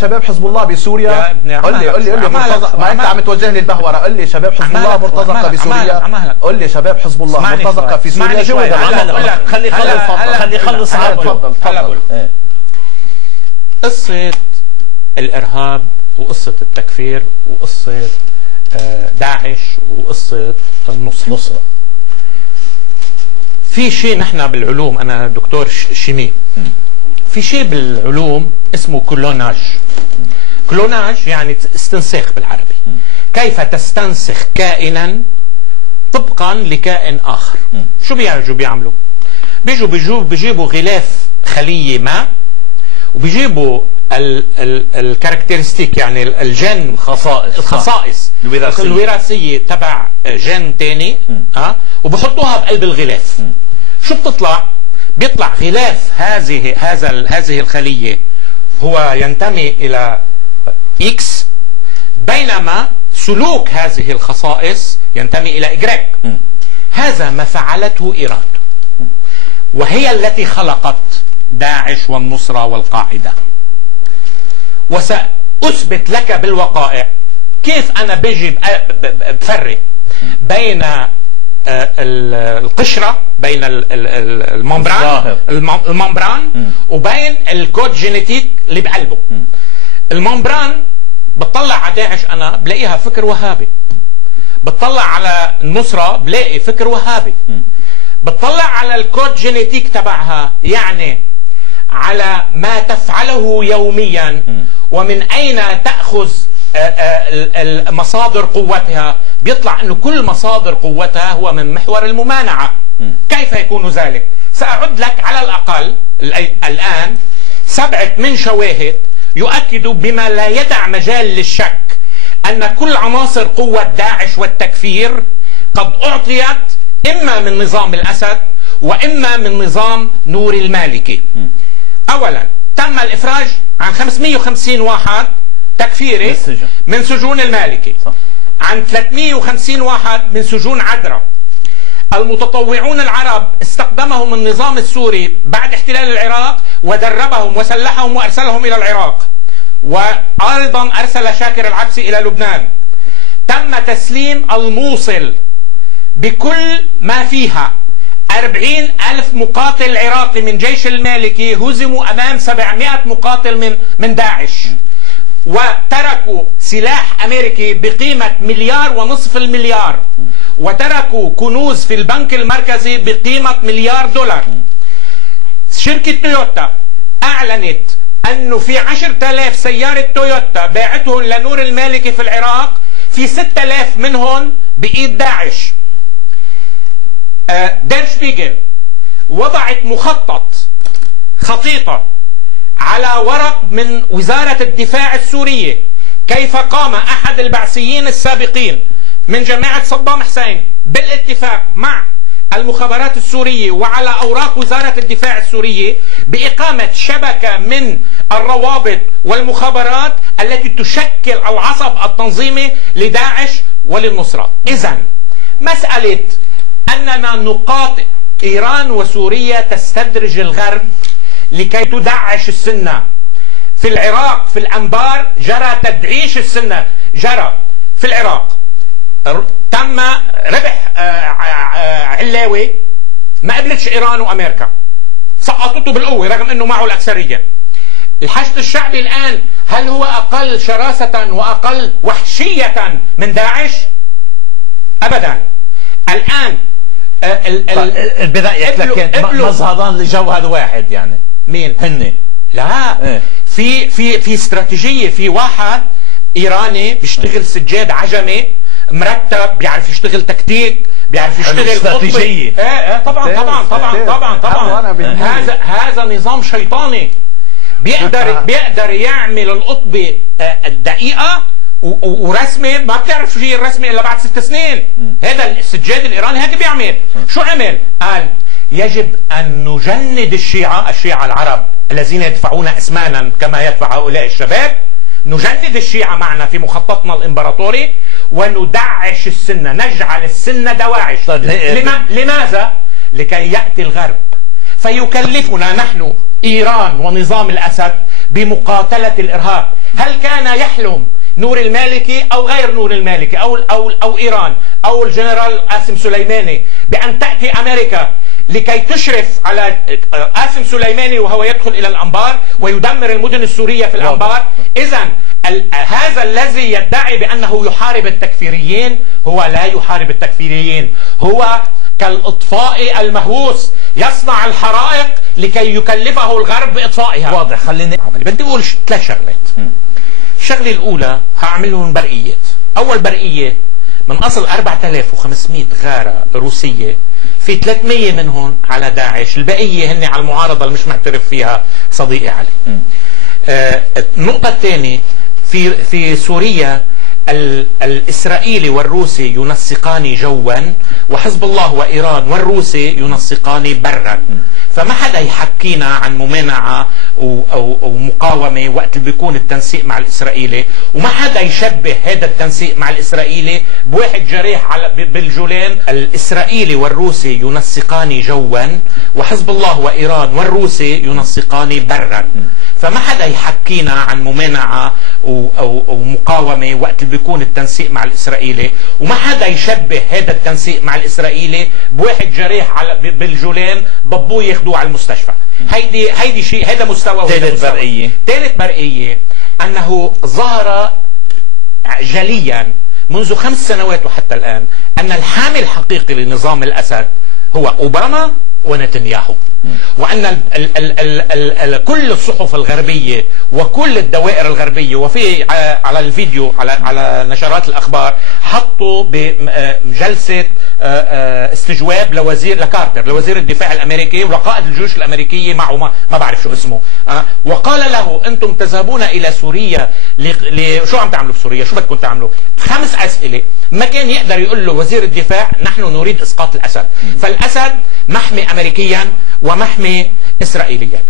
شباب حزب الله بسوريا. قل لي مرتزقه، ما انت عم توجه لي البهوره. قل لي شباب حزب الله مرتزقه بسوريا. قل لي شباب حزب الله مرتزقه في سوريا. جاوب. خلي يخلص. تفضل. قصة الإرهاب وقصة التكفير وقصة داعش وقصة النصرة. في شيء نحن بالعلوم، أنا دكتور شيمي، في شيء بالعلوم اسمه كلوناج. كلوناج يعني استنساخ بالعربي. كيف تستنسخ كائنا طبقا لكائن آخر. شو بيعملوا؟ بيجيبوا غلاف خلية ما، وبيجيبوا الكاركترستيك يعني الجن، الخصائص الوراثية تبع جن تاني، وبحطوها بقلب الغلاف. شو بتطلع؟ بيطلع غلاف هذه الخلية هو ينتمي إلى إكس، بينما سلوك هذه الخصائص ينتمي إلى إجريك. هذا ما فعلته إيران، وهي التي خلقت داعش والنصرة والقاعدة. وسأثبت لك بالوقائع كيف أنا بجي بفرق بين القشرة، بين الممبران وبين الكود جينيتيك اللي بقلبه. الممبران بتطلع على داعش أنا بلاقيها فكر وهابي، بتطلع على النصرة بلاقي فكر وهابي، بتطلع على الكود جينيتيك تبعها يعني على ما تفعله يوميا ومن أين تأخذ مصادر قوتها، بيطلع أنه كل مصادر قوتها هو من محور الممانعة. كيف يكون ذلك؟ سأعد لك على الأقل الآن 7 من شواهد يؤكدوا بما لا يدع مجال للشك أن كل عناصر قوة داعش والتكفير قد أعطيت إما من نظام الأسد وإما من نظام نور المالكي. أولا تم الإفراج عن 550 واحد تكفيري من سجون المالكي، عن 350 واحد من سجون عدرا. المتطوعون العرب استخدمهم النظام السوري بعد احتلال العراق ودربهم وسلحهم وأرسلهم إلى العراق، وأيضا أرسل شاكر العبسي إلى لبنان. تم تسليم الموصل بكل ما فيها. 40,000 مقاتل عراقي من جيش المالكي هزموا أمام 700 مقاتل من داعش، وتركوا سلاح أمريكي بقيمة 1.5 مليار، وتركوا كنوز في البنك المركزي بقيمة $1,000,000,000. شركة تويوتا أعلنت أنه في 10,000 سيارة تويوتا باعتهم لنور المالكي في العراق، في 6,000 منهم بإيد داعش. دير شبيغل وضعت خطيطة على ورق من وزارة الدفاع السورية كيف قام أحد البعثيين السابقين من جماعة صدام حسين بالاتفاق مع المخابرات السورية وعلى أوراق وزارة الدفاع السورية بإقامة شبكة من الروابط والمخابرات التي تشكل العصب التنظيمي لداعش وللنصرة. إذن مسألة أننا نقاطع إيران وسوريا تستدرج الغرب لكي تدعش السنة. في العراق في الأنبار جرى تدعيش السنة، جرى في العراق تم ربح علاوي ما قبلتش إيران وأمريكا، سقطته بالقوة رغم أنه معه الأكثرية. الحشد الشعبي الآن هل هو أقل شراسة وأقل وحشية من داعش؟ أبدا. الآن البداية لكن مظهران لجو هذا واحد يعني مين؟ هن لا في استراتيجية. في واحد إيراني بيشتغل سجاد عجمي مرتب، بيعرف يشتغل تكتيك، بيعرف يشتغل استراتيجية. طبعا هذا نظام شيطاني. بيقدر يعمل القطبة الدقيقة ورسمه ما بتعرف شيء الرسمه الا بعد 6 سنين. هذا السجاد الايراني هيك بيعمل. شو عمل؟ قال يجب ان نجند الشيعة العرب الذين يدفعون اثمانا كما يدفع هؤلاء الشباب، نجند الشيعة معنا في مخططنا الامبراطوري وندعش السنة، نجعل السنة دواعش. لماذا؟ لكي يأتي الغرب فيكلفنا نحن إيران ونظام الأسد بمقاتلة الإرهاب. هل كان يحلم نور المالكي أو غير نور المالكي أو إيران أو الجنرال قاسم سليماني بأن تأتي أمريكا لكي تشرف على قاسم سليماني وهو يدخل إلى الأنبار ويدمر المدن السورية في الأنبار؟ إذن هذا الذي يدعي بأنه يحارب التكفيريين هو لا يحارب التكفيريين، هو كالإطفاء المهووس يصنع الحرائق لكي يكلفه الغرب بإطفائها. واضح. خليني بدي أقول 3 شغلات. الشغلة الأولى هعملهم برقيات. أول برقية، من أصل 4500 غارة روسية في 300 منهم على داعش، البقية هن على المعارضة اللي مش معترف فيها صديقي علي. النقطة الثانية، في سوريا الإسرائيلي والروسي ينسقان جوا، وحزب الله وإيران والروسي ينسقان برا. فما حدا يحكينا عن ممانعة أو مقاومة وقت اللي بيكون التنسيق مع الإسرائيلي، وما حدا يشبه هذا التنسيق مع الإسرائيلي بواحد جريح بالجولان. الإسرائيلي والروسي ينسقان جوا، وحزب الله وإيران والروسي ينسقان برا. فما حدا يحكينا عن ممانعة أو مقاومة وقت اللي بيكون التنسيق مع الإسرائيلي، وما حدا يشبه هذا التنسيق مع الإسرائيلي بواحد جريح بالجولان ضبوه ياخدوه على المستشفى. هيدي شيء، هذا مستوى. ثالث برقية أنه ظهر جليا منذ 5 سنوات وحتى الآن أن الحامي الحقيقي لنظام الأسد هو أوباما ونتنياهو، وأن كل الصحف الغربية وكل الدوائر الغربية وفي على الفيديو على نشرات الأخبار حطوا بجلسة استجواب لكارتر لوزير الدفاع الأمريكي ولقائد الجيوش الأمريكية معه، ما بعرف شو اسمه، وقال له أنتم تذهبون إلى سوريا شو عم تعملوا بسوريا؟ شو بدكم تعملوا؟ 5 أسئلة. ما كان يقدر يقول له وزير الدفاع نحن نريد إسقاط الأسد. فالأسد محمي أمريكيا ومحمي إسرائيليا.